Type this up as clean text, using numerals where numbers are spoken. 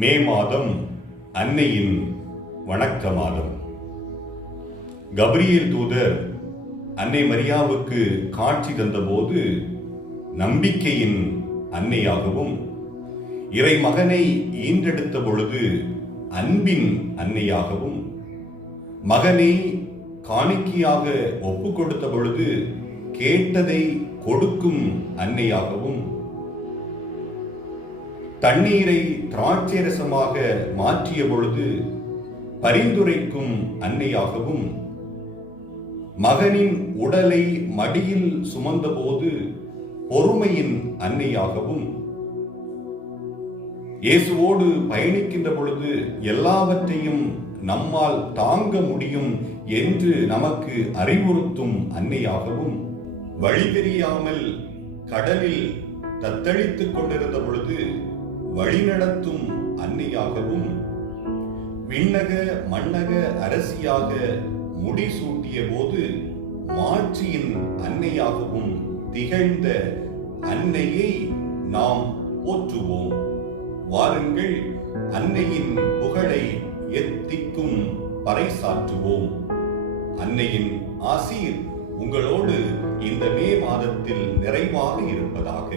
மே மாதம் அன்னையின் வணக்க மாதம். கபிரியேல் தூதர் அன்னை மரியாவுக்கு காட்சி தந்தபோது நம்பிக்கையின் அன்னையாகவும், இறைமகனை ஈன்றெடுத்த பொழுது அன்பின் அன்னையாகவும், மகனை காணிக்கையாக ஒப்பு கொடுத்த பொழுது கேட்டதை கொடுக்கும் அன்னையாகவும், தண்ணீரை திராட்சை ரசமாக மாற்றிய பொழுது பரிந்துரைக்கும் அன்னையாகவும், மகனின் உடலை மடியில் சுமந்தபோது பொறுமையின் அன்னையாகவும், இயேசுவோடு பயணிக்கின்ற பொழுது எல்லாவற்றையும் நம்மால் தாங்க முடியும் என்று நமக்கு அறிவுறுத்தும் அன்னையாகவும், வழி தெரியாமல் கடலில் தத்தளித்துக் கொண்டிருந்த பொழுது வழிநடத்தும் அன்னையாகவும், விண்ணக மண்ணக அரசியாக முடிசூட்டிய போது மாட்சியின் அன்னையாகவும் திகழ்ந்த அன்னையை நாம் போற்றுவோம். வாருங்கள், அன்னையின் புகழை எத்திக்கும் பறைசாற்றுவோம். அன்னையின் ஆசீர் உங்களோடு இந்த மே மாதத்தில் நிறைவாக இருப்பதாக.